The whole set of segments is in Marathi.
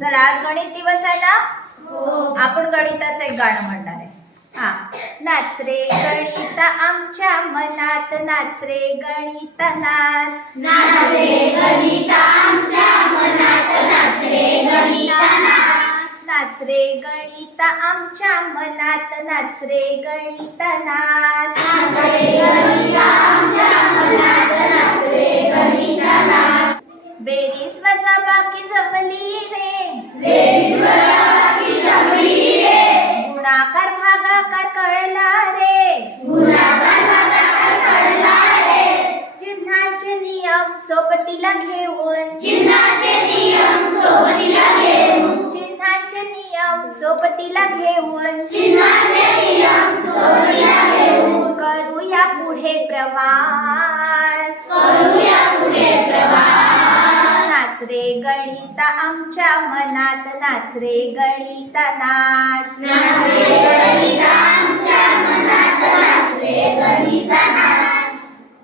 चला आज गणित दिवस आहे ना. आपण गणिताचं एक गाणं म्हणणार आहे. हा, नाच रे गणित आमच्या मनात, नाच रे गणित नाच. नाच रे गणित आमच्या मनात, नाच रे गणित नाच. नाच रे गणित आमच्या मनात, नाच रे गणित नाच. नाच रे गणित आमच्या मनात, नाच रे गणित नाच. बेरीज वजाबाकी जमली रे, बेरीज वजाबाकी जमली रे. गुणाकार भागाकार कळला रे, गुणाकार भागाकार कळला रे. चिन्हाचे नियम सोबतीला घेऊन, चिन्हाचे नियम सोबतीला घेऊन. चिन्हाचे नियम सोबतीला घेऊन, चिन्हाचे नियम सोबतीला घेऊन. करूया पुढे प्रवास, करूया पुढे प्रवास. नाच रे गणित आमच्या मनात, नाच रे गणित नाच. नाच रे गणित आमच्या मनात, नाच रे गणित नाच.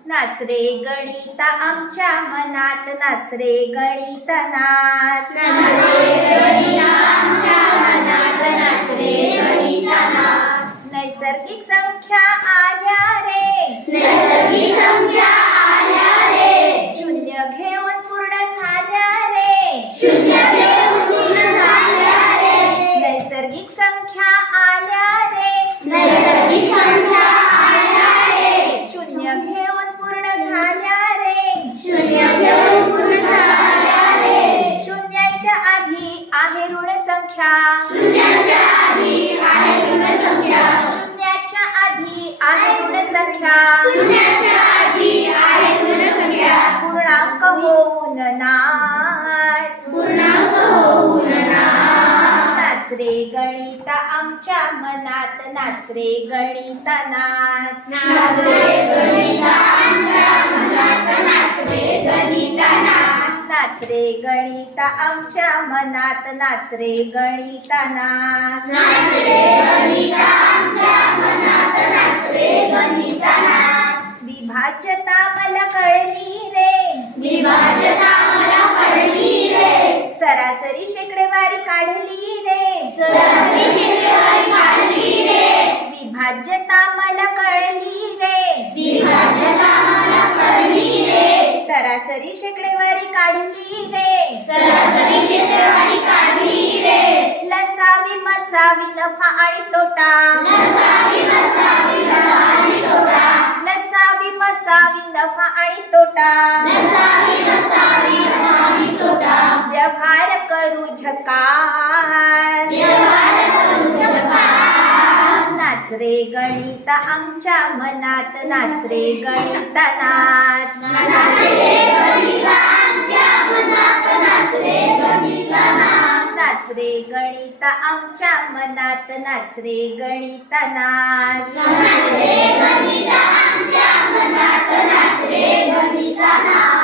नाच रे गणित आमच्या मनात, नाच रे गणित नाच. नाच रे गणित आमच्या मनात, नाच रे गणित नाच. नैसर्गिक संख्या आल्या रे, नैसर्गिक संख्या आल्या रे. शून्य घेऊन पूर्ण झाल्या रे, शून्य घेऊन पूर्ण झाल्या रे. नैसर्गिक संख्या आल्या रे, नैसर्गिक संख्या आल्या रे. शून्य घेऊन पूर्ण झाल्या रे. शून्य घेऊन पूर्ण झाल्या रे. शून्याच्या आधी आहे ऋण संख्या, शून्याच्या आधी आहे ऋण संख्या. शून्याच्या आधी आहे ऋण संख्या. शून्याच्या आधी आहे ऋण संख्या. पूर्णांक होऊन नाच, पूर्णांक होऊन नाच. नाच रे गणित आमच्या मनात, नाच रे गणित नाच. नाच रे गणित आमच्या मनात, नाच रे गणित नाच. नाच रे गणित आमच्या मनात, नाच रे गणित नाच. नाच रे गणित आमच्या मनात, नाच रे गणित नाच. विभाज्यता मला कळली रे, विभाज्यता मला कळली रे. सरासरी शेकडेवारी काढली रे, सरासरी शेकडेवारी काढली रे. विभाज्यता मला कळली रे, विभाज्यता मला कळली रे. सरासरी शेकडेवारी काढली रे. सरासरी शेकडेवारी काढली रे. लसावी मसावी नफा आणि तोटा, नसावी नसावी नफा आणि तोटा. लसावी मसावी नफा आणि तोटा. नसावी नसावी नफा आणि तोटा. व्यवहार करू झकास, व्यवहार करू झकास. नाच रे गणित आमच्या मनात, नाच रे गणित नाच. नाच रे गणित आमच्या मनात, नाच रे गणित नाच. नाच रे गणित आमच्या मनात, नाच रे गणित नाच. नाच रे गणित आमच्या मनात, नाच रे गणित नाच.